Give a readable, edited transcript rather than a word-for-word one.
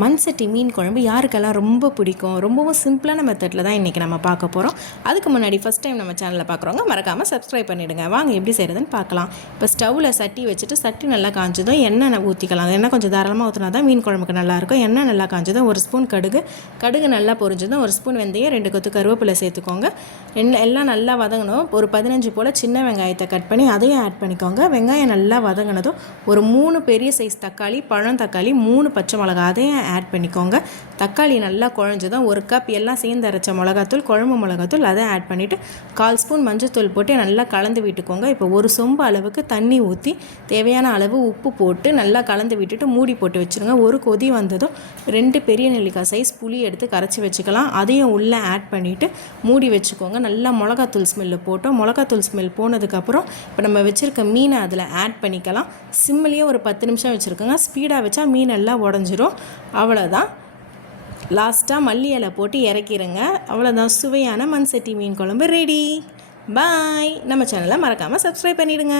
மண் சட்டி மீன் குழம்பு யாருக்கெல்லாம் ரொம்ப பிடிக்கும். ரொம்பவும் சிம்பிளான மெத்தடில் தான் இன்றைக்கி நம்ம பார்க்க போகிறோம். அதுக்கு முன்னாடி ஃபஸ்ட் டைம் நம்ம சேனலில் பார்க்குறவங்க மறக்காமல் சப்ஸ்கிரைப் பண்ணிவிடுங்க. வாங்க எப்படி செய்கிறதுன்னு பார்க்கலாம். இப்போ ஸ்டவ்வில் சட்டி வச்சுட்டு சட்டி நல்லா காஞ்சதும் எண்ணெய் ஊற்றிக்கலாம். எண்ணெய் கொஞ்சம் தாராளமாக ஊற்றினா தான் மீன் குழம்புக்கு நல்லாயிருக்கும். எண்ணெய் நல்லா காஞ்சதும் ஒரு ஸ்பூன் கடுகு நல்லா பொரிஞ்சதும் ஒரு ஸ்பூன் வெந்தயம் 2 கொத்து கருவேப்பிலை சேர்த்துக்கோங்க. எல்லாம் நல்லா வதங்கணும். ஒரு 15 போல் சின்ன வெங்காயத்தை கட் பண்ணி அதையும் ஆட் பண்ணிக்கோங்க. வெங்காயம் நல்லா வதங்கினதும் ஒரு 3 பெரிய சைஸ் தக்காளி, பழந்தக்காளி, 3 பச்சை மிளகா அதையும் ஆட் பண்ணிக்கோங்க. தக்காளி நல்லா குழஞ்சதும் 1 கப் எல்லாம் சேர்ந்து அரைச்ச மிளகாத்தூள், குழம்பு மிளகாத்தூள் அதை ஆட் பண்ணிவிட்டு 1/4 ஸ்பூன் மஞ்சத்தூள் போட்டு நல்லா கலந்து விட்டுக்கோங்க. இப்போ ஒரு சொம்பு அளவுக்கு தண்ணி ஊற்றி தேவையான அளவு உப்பு போட்டு நல்லா கலந்து விட்டுட்டு மூடி போட்டு வச்சுருங்க. ஒரு கொதி வந்ததும் 2 பெரிய நெல்லிக்காய் சைஸ் புளி எடுத்து கரைச்சி வச்சுக்கலாம். அதையும் உள்ளே ஆட் பண்ணிவிட்டு மூடி வச்சுக்கோங்க. நல்லா மிளகாத்தூள் ஸ்மெல்லு போட்டோம். மிளகாத்தூள் ஸ்மெல் போனதுக்கப்புறம் இப்போ நம்ம வச்சுருக்க மீனை அதில் ஆட் பண்ணிக்கலாம். சிம்மிலேயே ஒரு 10 நிமிஷம் வச்சுருக்கோங்க. ஸ்பீடாக வச்சா மீன் எல்லாம் உடஞ்சிரும். அவ்வளோதான். லாஸ்ட்டாக மல்லி இலை போட்டு இறக்கிடுங்க. அவ்வளோதான், சுவையான மண் சட்டி மீன் குழம்பு ரெடி. பாய். நம்ம சேனலை மறக்காமல் சப்ஸ்கிரைப் பண்ணிவிடுங்க.